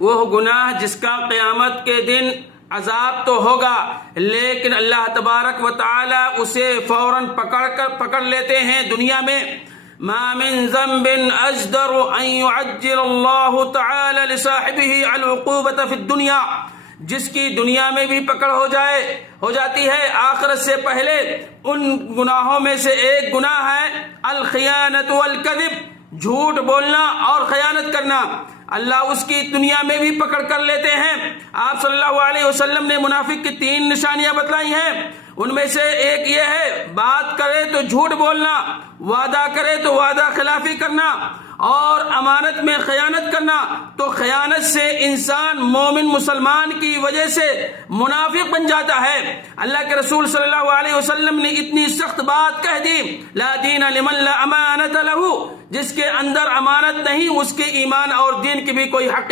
وہ گناہ جس کا قیامت کے دن عذاب تو ہوگا لیکن اللہ تبارک و تعالی اسے فوراً پکڑ لیتے ہیں دنیا میں. ما من ذنب اجدر ان يعجل اللہ تعالی لصاحبه العقوبۃ فی الدنیا، جس کی دنیا میں بھی پکڑ ہو جاتی ہے آخرت سے پہلے. ان گناہوں میں سے ایک گناہ ہے الخیانۃ والکذب، جھوٹ بولنا اور خیانت کرنا. اللہ اس کی دنیا میں بھی پکڑ کر لیتے ہیں. آپ صلی اللہ علیہ وسلم نے منافق کی 3 نشانیاں بتلائی ہیں. ان میں سے ایک یہ ہے بات کرے تو جھوٹ بولنا، وعدہ کرے تو وعدہ خلافی کرنا، اور امانت میں خیانت کرنا. تو خیانت سے انسان مومن مسلمان کی وجہ سے منافق بن جاتا ہے. اللہ کے رسول صلی اللہ علیہ وسلم نے اتنی سخت بات کہہ دی، لا دین لمن لا امانت لہ، جس کے اندر امانت نہیں اس کے ایمان اور دین کی بھی کوئی حقیقت